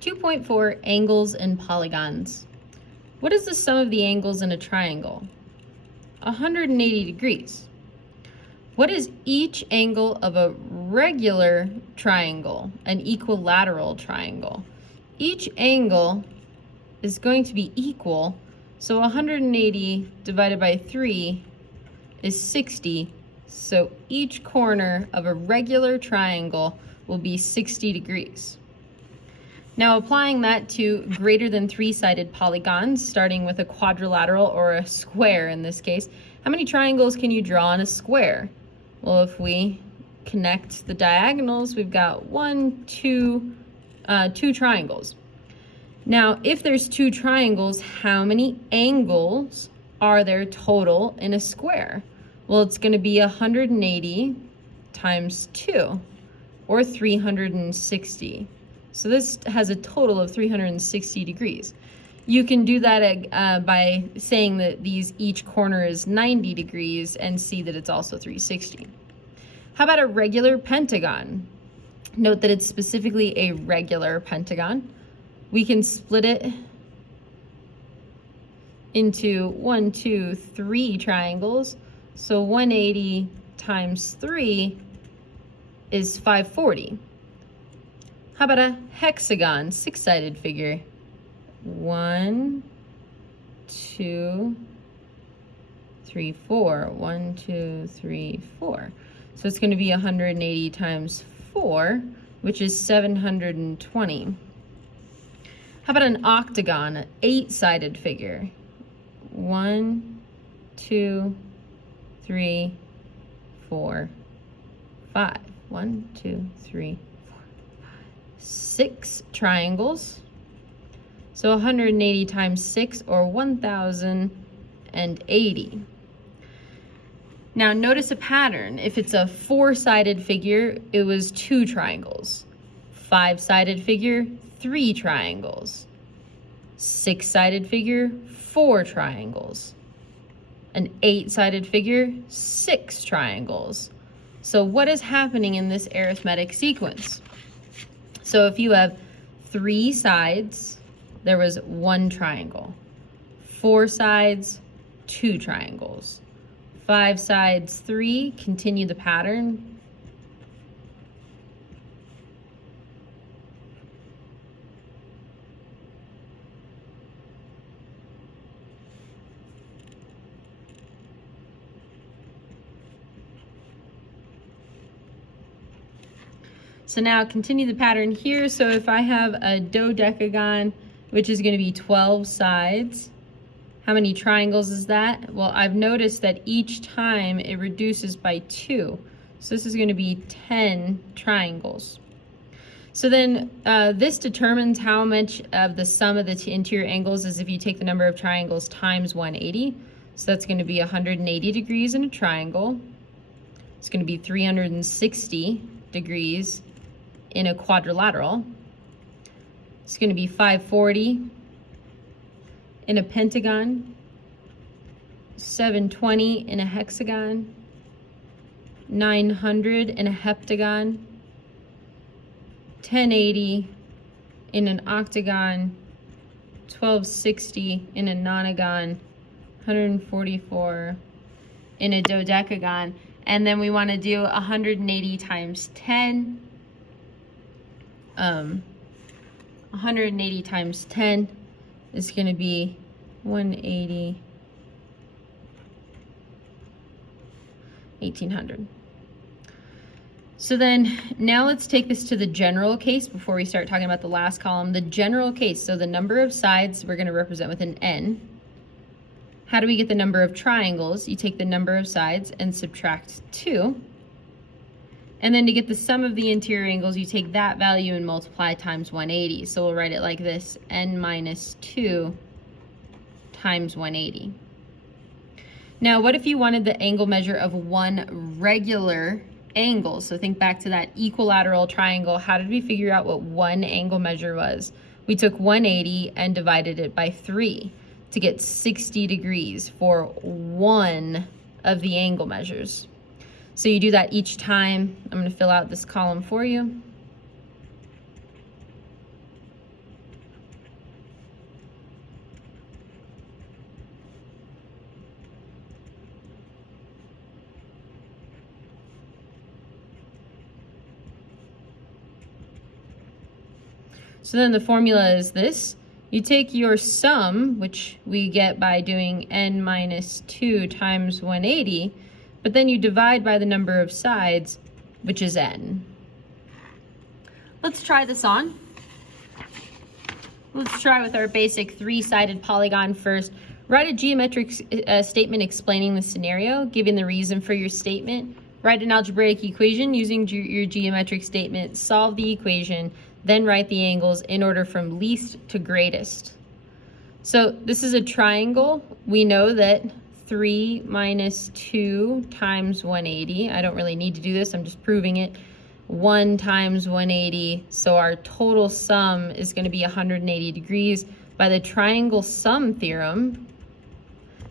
2.4 Angles and polygons. What is the sum of the angles in a triangle? 180 degrees. What is each angle of a regular triangle, an equilateral triangle? Each angle is going to be equal, so 180 divided by 3 is 60, so each corner of a regular triangle will be 60 degrees. Now applying that to greater than 3-sided polygons, starting with a quadrilateral or a square in this case, how many triangles can you draw in a square? Well, if we connect the diagonals, we've got two triangles. Now, if there's 2 triangles, how many angles are there total in a square? Well, it's going to be 180 times 2, or 360. So this has a total of 360 degrees. You can do that by saying that each corner is 90 degrees and see that it's also 360. How about a regular pentagon? Note that it's specifically a regular pentagon. We can split it into 1, 2, 3 triangles. So 180 times 3 is 540. How about a hexagon, 6-sided figure? 1, 2, 3, 4. 1, 2, 3, 4. So it's going to be 180 times 4, which is 720. How about an octagon, an 8-sided figure? 1, 2, 3, 4, 5. 1, 2, 3, 6 triangles. So 180 times 6, or 1,080. Now notice a pattern. If it's a 4-sided figure, it was 2 triangles. 5-sided figure, 3 triangles. 6-sided figure, 4 triangles. An 8-sided figure, 6 triangles. So what is happening in this arithmetic sequence? So if you have 3 sides, there was 1 triangle. 4 sides, 2 triangles. 5 sides, 3, continue the pattern. So now continue the pattern here. So if I have a dodecagon, which is going to be 12 sides, how many triangles is that? Well, I've noticed that each time it reduces by 2. So this is going to be 10 triangles. So then this determines how much of the sum of the interior angles is if you take the number of triangles times 180. So that's going to be 180 degrees in a triangle. It's going to be 360 degrees in a quadrilateral. It's going to be 540 in a pentagon, 720 in a hexagon, 900 in a heptagon, 1080 in an octagon, 1260 in a nonagon, 144 in a dodecagon, and then we want to do 180 times 10. 180 times 10 is going to be 180, 1800. So then now let's take this to the general case before we start talking about the last column. The general case, so the number of sides we're going to represent with an N. How do we get the number of triangles? You take the number of sides and subtract 2. And then to get the sum of the interior angles, you take that value and multiply times 180. So we'll write it like this, n minus 2 times 180. Now, what if you wanted the angle measure of one regular angle? So think back to that equilateral triangle. How did we figure out what one angle measure was? We took 180 and divided it by 3 to get 60 degrees for one of the angle measures. So you do that each time. I'm going to fill out this column for you. So then the formula is this. You take your sum, which we get by doing n minus 2 times 180, but then you divide by the number of sides, which is n. Let's try this on. Let's try with our basic three-sided polygon first. Write a geometric statement explaining the scenario, giving the reason for your statement. Write an algebraic equation using your geometric statement. Solve the equation, then write the angles in order from least to greatest. So this is a triangle. We know that 3 minus 2 times 180. I don't really need to do this. I'm just proving it. 1 times 180, so our total sum is going to be 180 degrees. By the triangle sum theorem,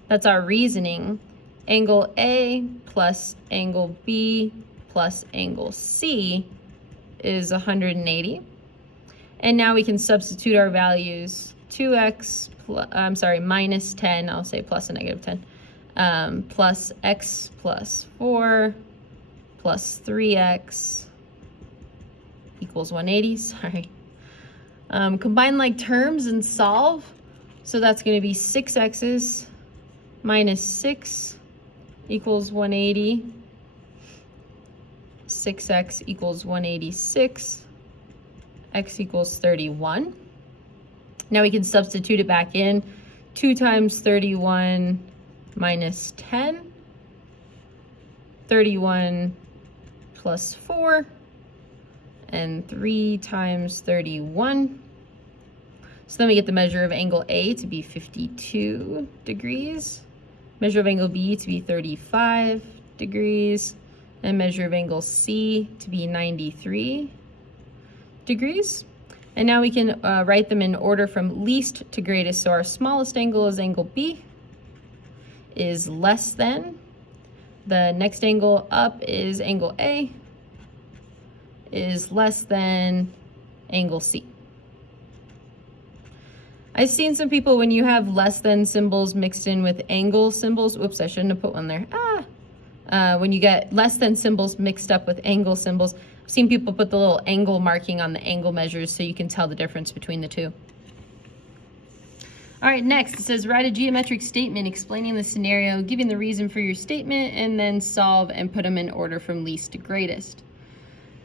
that's our reasoning, angle A plus angle B plus angle C is 180. And now we can substitute our values. 2x, minus 10, I'll say plus a negative 10, plus x plus 4 plus 3x equals 180, sorry. Combine like terms and solve. So that's going to be 6x's minus 6 equals 180. 6x equals 186. X equals 31. Now we can substitute it back in. 2 times 31 minus 10. 31 plus 4. And 3 times 31. So then we get the measure of angle A to be 52 degrees, measure of angle B to be 35 degrees, and measure of angle C to be 93 degrees. And now we can write them in order from least to greatest. So our smallest angle is angle B, is less than. The next angle up is angle A, is less than angle C. I've seen some people, when you have less than symbols mixed in with angle symbols, oops, I shouldn't have put one there. When you get less than symbols mixed up with angle symbols, I've seen people put the little angle marking on the angle measures so you can tell the difference between the two. All right, next it says write a geometric statement explaining the scenario, giving the reason for your statement, and then solve and put them in order from least to greatest.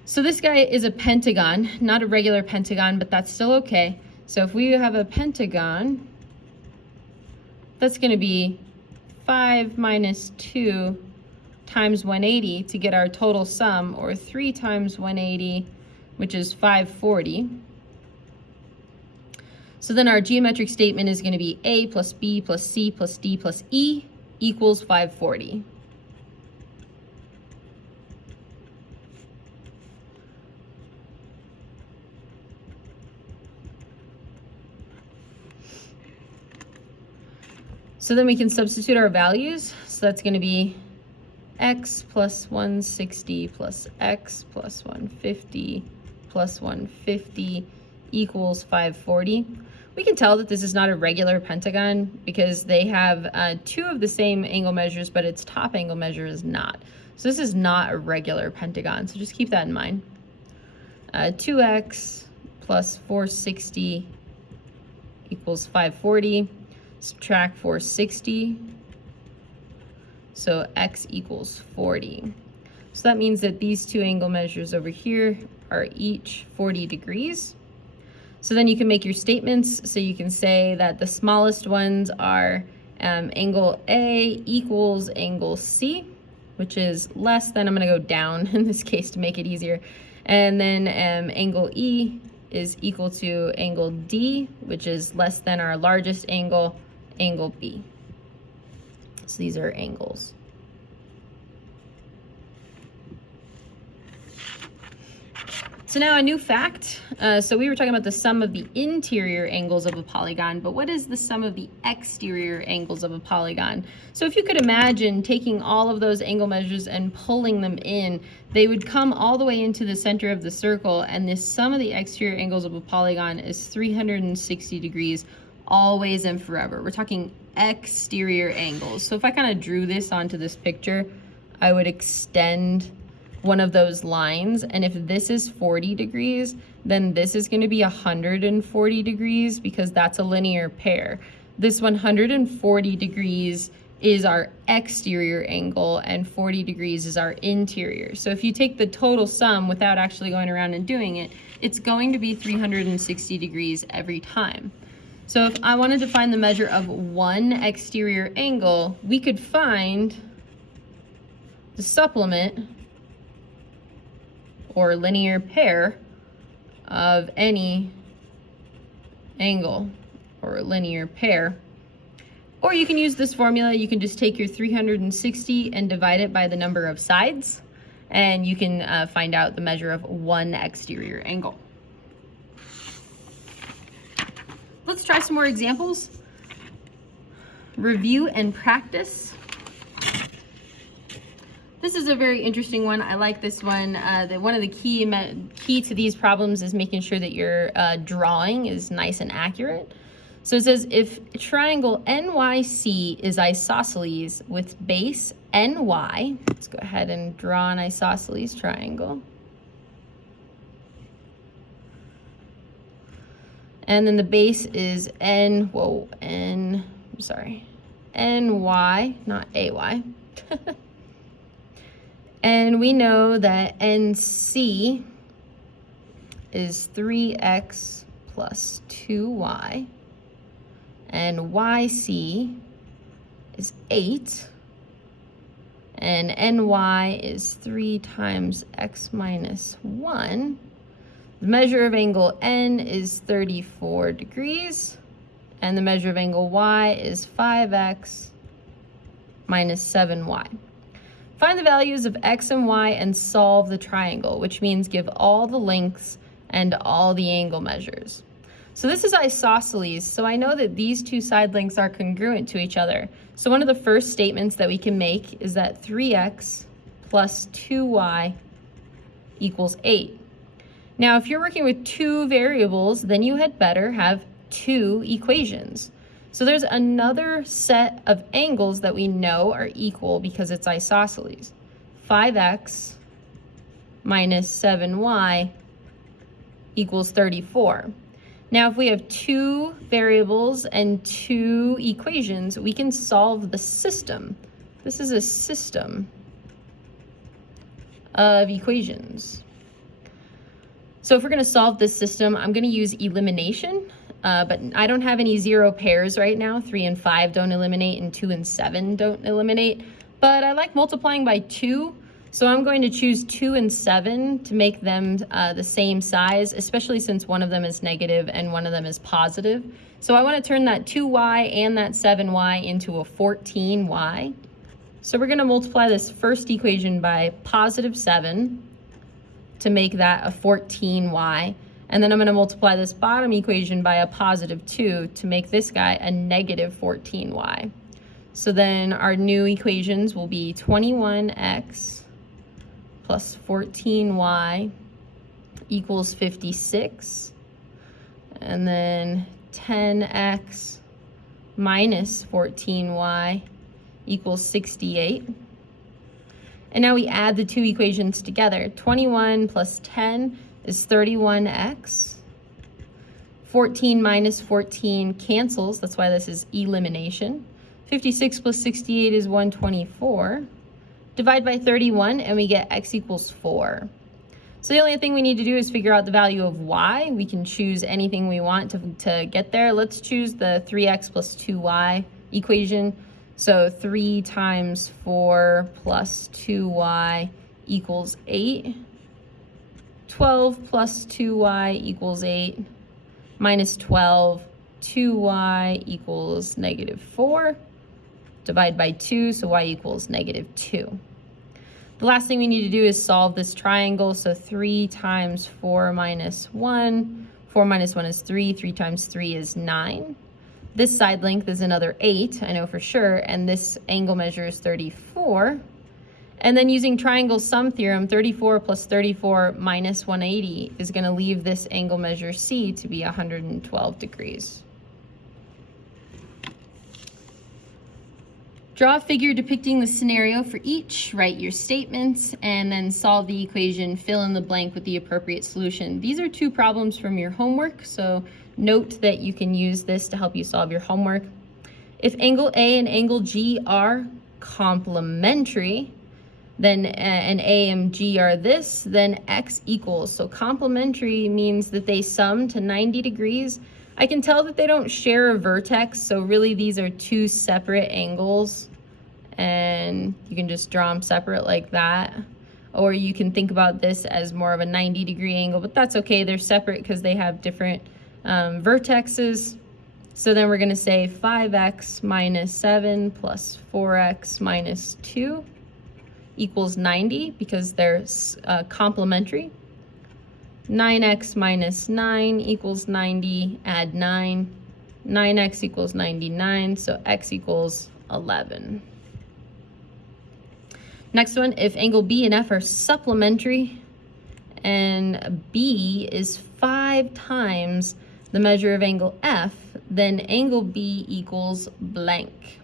So this guy is a pentagon, not a regular pentagon, but that's still okay. So if we have a pentagon, that's going to be 5 minus 2 times 180 to get our total sum, or 3 times 180, which is 540. So then our geometric statement is going to be A plus B plus C plus D plus E equals 540. So then we can substitute our values. So that's going to be x plus 160 plus x plus 150 plus 150 equals 540. We can tell that this is not a regular pentagon because they have two of the same angle measures, but its top angle measure is not. So this is not a regular pentagon, so just keep that in mind. 2x plus 460 equals 540. Subtract 460, so x equals 40. So that means that these two angle measures over here are each 40 degrees. So then you can make your statements. So you can say that the smallest ones are angle A equals angle C, which is less than, I'm going to go down in this case to make it easier. And then angle E is equal to angle D, which is less than our largest angle, angle B. So these are angles. So now a new fact. So we were talking about the sum of the interior angles of a polygon, but what is the sum of the exterior angles of a polygon? So if you could imagine taking all of those angle measures and pulling them in, they would come all the way into the center of the circle, and the sum of the exterior angles of a polygon is 360 degrees always and forever. We're talking exterior angles. So if I kind of drew this onto this picture, I would extend one of those lines. And if this is 40 degrees, then this is going to be 140 degrees because that's a linear pair. This 140 degrees is our exterior angle and 40 degrees is our interior. So if you take the total sum without actually going around and doing it, it's going to be 360 degrees every time. So if I wanted to find the measure of one exterior angle, we could find the supplement or linear pair of any angle or linear pair. Or you can use this formula. You can just take your 360 and divide it by the number of sides, and you can find out the measure of one exterior angle. Let's try some more examples. Review and practice. This is a very interesting one. I like this one. One of the key to these problems is making sure that your drawing is nice and accurate. So it says if triangle NYC is isosceles with base NY, let's go ahead and draw an isosceles triangle. And then the base is NY, not AY. And we know that NC is 3x plus 2y. And YC is 8, and NY is 3 times x minus 1. The measure of angle N is 34 degrees, and the measure of angle Y is 5x minus 7y. Find the values of x and y and solve the triangle, which means give all the lengths and all the angle measures. So this is isosceles, so I know that these two side lengths are congruent to each other. So one of the first statements that we can make is that 3x plus 2y equals 8. Now, if you're working with two variables, then you had better have two equations. So there's another set of angles that we know are equal because it's isosceles. 5x minus 7y equals 34. Now, if we have two variables and two equations, we can solve the system. This is a system of equations. So if we're going to solve this system, I'm going to use elimination, but I don't have any zero pairs right now. 3 and 5 don't eliminate, and 2 and 7 don't eliminate. But I like multiplying by 2. So I'm going to choose 2 and 7 to make them the same size, especially since one of them is negative and one of them is positive. So I want to turn that 2y and that 7y into a 14y. So we're going to multiply this first equation by positive 7 to make that a 14y. And then I'm going to multiply this bottom equation by a positive 2 to make this guy a negative 14y. So then our new equations will be 21x plus 14y equals 56, and then 10x minus 14y equals 68. And now we add the two equations together. 21 plus 10 is 31x. 14 minus 14 cancels, that's why this is elimination. 56 plus 68 is 124. Divide by 31 and we get x equals 4. So the only thing we need to do is figure out the value of y. We can choose anything we want to get there. Let's choose the 3x plus 2y equation. So 3 times 4 plus 2y equals 8. 12 plus 2y equals 8. Minus 12, 2y equals negative 4. Divide by 2, so y equals negative 2. The last thing we need to do is solve this triangle. So 3 times 4 minus 1. 4 minus 1 is 3. 3 times 3 is 9. This side length is another 8, I know for sure, and this angle measure is 34. And then using triangle sum theorem, 34 plus 34 minus 180 is going to leave this angle measure C to be 112 degrees. Draw a figure depicting the scenario for each, write your statements, and then solve the equation, fill in the blank with the appropriate solution. These are 2 problems from your homework, so note that you can use this to help you solve your homework. If angle A and angle G are complementary, then and A and G are this, then X equals. So complementary means that they sum to 90 degrees. I can tell that they don't share a vertex, so really these are 2 separate angles, and you can just draw them separate like that. Or you can think about this as more of a 90-degree angle, but that's okay. They're separate because they have different vertexes. So then we're going to say 5x minus 7 plus 4x minus 2 equals 90 because they're complementary. 9x minus 9 equals 90, add 9. 9x equals 99, so x equals 11. Next one, if angle B and F are supplementary and B is 5 times the measure of angle F, then angle B equals blank.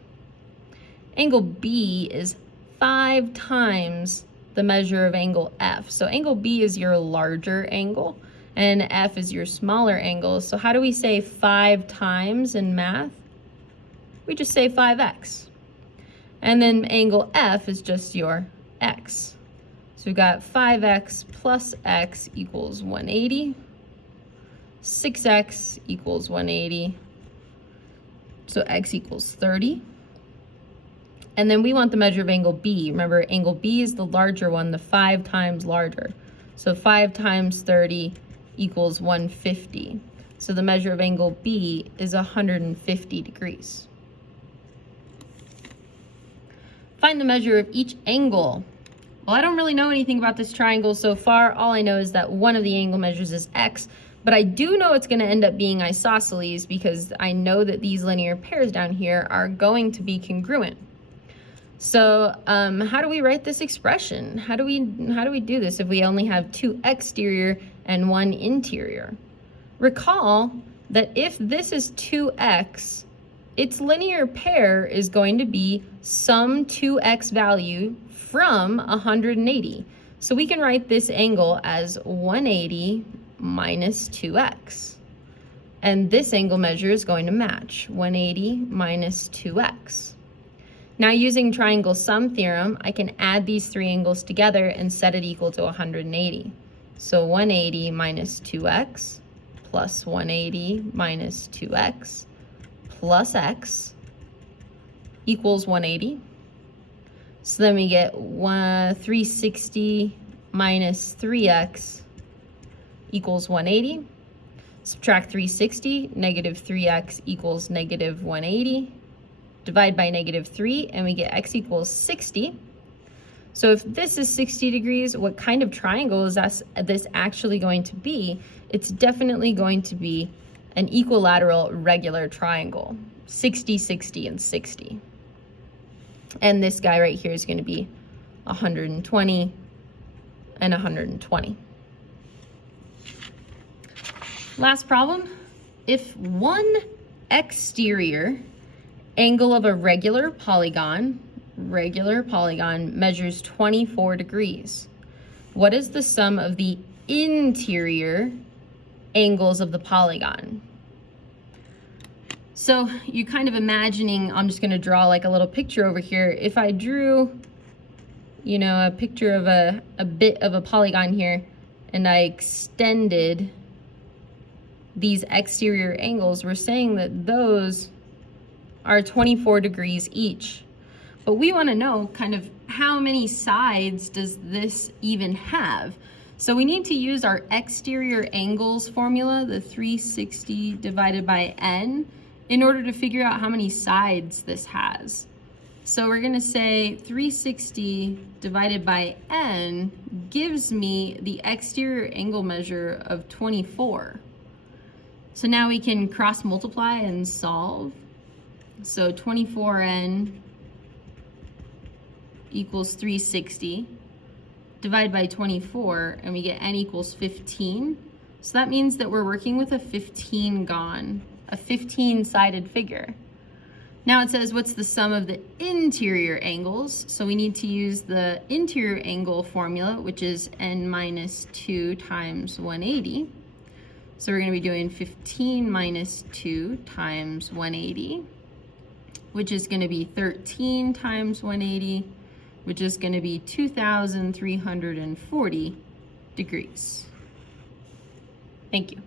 Angle B is 5 times the measure of angle F. So angle B is your larger angle and F is your smaller angle. So how do we say 5 times in math? We just say 5x. And then angle F is just your x. So we've got 5x plus x equals 180. 6x equals 180. So x equals 30. And then we want the measure of angle B. Remember, angle B is the larger one, the 5 times larger. So 5 times 30 equals 150. So the measure of angle B is 150 degrees. Find the measure of each angle. Well, I don't really know anything about this triangle so far. All I know is that one of the angle measures is x, but I do know it's going to end up being isosceles because I know that these linear pairs down here are going to be congruent. So how do we write this expression? How do we do this if we only have 2 exterior and 1 interior? Recall that if this is 2x, its linear pair is going to be some 2x value from 180. So we can write this angle as 180 minus 2x. And this angle measure is going to match 180 minus 2x. Now using triangle sum theorem, I can add these 3 angles together and set it equal to 180. So 180 minus 2x plus 180 minus 2x plus x equals 180. So then we get 360 minus 3x equals 180. Subtract 360, negative 3x equals negative 180. Divide by negative 3 and we get x equals 60. So if this is 60 degrees, what kind of triangle is this actually going to be? It's definitely going to be an equilateral regular triangle. 60, 60, and 60. And this guy right here is going to be 120 and 120. Last problem. If one exterior angle of a regular polygon measures 24 degrees, what is the sum of the interior angles of the polygon? So you're kind of imagining, I'm just going to draw like a little picture over here. If I drew, you know, a picture of a bit of a polygon here, and I extended these exterior angles, we're saying that those are 24 degrees each. But we want to know kind of how many sides does this even have? So we need to use our exterior angles formula, the 360 divided by n, in order to figure out how many sides this has. So we're going to say 360 divided by n gives me the exterior angle measure of 24. So now we can cross multiply and solve. So 24n equals 360. Divide by 24 and we get n equals 15. So that means that we're working with a 15-sided figure. Now it says, what's the sum of the interior angles? So we need to use the interior angle formula, which is n minus 2 times 180. So we're going to be doing 15 minus 2 times 180, which is going to be 13 times 180, which is going to be 2,340 degrees. Thank you.